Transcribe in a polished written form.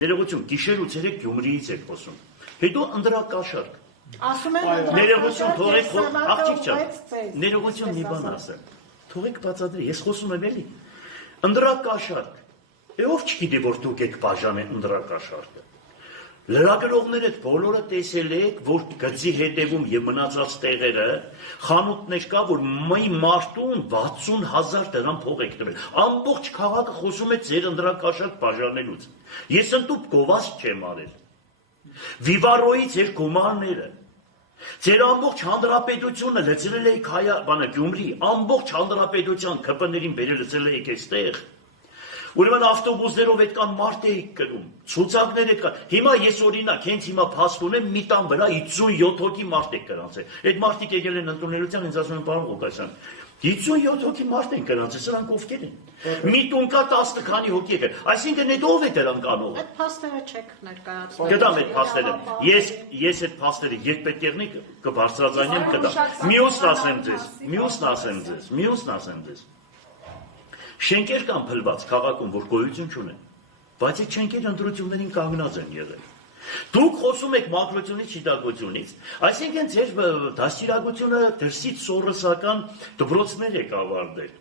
Ներողություն, գիշեր ու ցերեկ Գյումրիից եք խոսում։ Հետո ընդրակաշարք։ Ասում են Ներողություն, թողեք աղջիկ ջան։ Ներողություն մի բան ասեմ։ Թողեք բացատրի, ես խոսում եմ էլի։ Ընդրակաշարք։ Ով չգիտի, որ դուք եք բաժանել ընդրակաշարքը։ Լրագրողները բոլորը տեսել եք, որ գծի հետևում եւ մնացած տեղերը խանութներ կա, որ մի մարդուն 60,000 դրամ փող եք տվել։ Ամբողջ քաղաքը խոսում է ձեր ընդրակաշարք բաժանելուց։ Ես ընդուպ գովազդ չեմ արել։ Վիվարոյի ձեր գումարները, ձեր ամբողջ հանրապետությունը լցրել եք Գյումրի, ամբողջ հանրապետության ԿՊ-ներին բերել եք այստեղ։ Ուրեմն ավտոբուսներով այդքան մարդ էիք կրում, ցուցակներ եք կան։ Հիմա ես օրինակ, հենց հիմա փաստ ունեմ, մի տան վրա 57 հոգի մարդ եք գրանցել։ Այդ մարդիկ եկել են ընդունելության, ինձ ասում են, պարոն Ղուկասյան, 57 հոգի մարդ են գրանցել, սրանք ովքեր են։ Մի տուն կա 10 քանի հոգի եք։ Այսինքն այդ ով է դրան կանողը։ Այդ փաստերը չեք ներկայացնում։ Կդամ այդ փաստերը։ Ես այդ փաստերը երբ պետք եղնի կբարձրաձայնեմ կդամ։ Մյուսն ասեմ ձեզ։ Շենքեր կան փլված քաղաքում, որ գոյություն չունեն, բայց այդ շենքերը ընտրություններին կանգնած են եղել։ Դուք խոսում եք մաքրությունից, շիտակությունից, այսինքն ձեր դաստիարակությունը դրսից սովորական դպրոցներ եք ավարտել։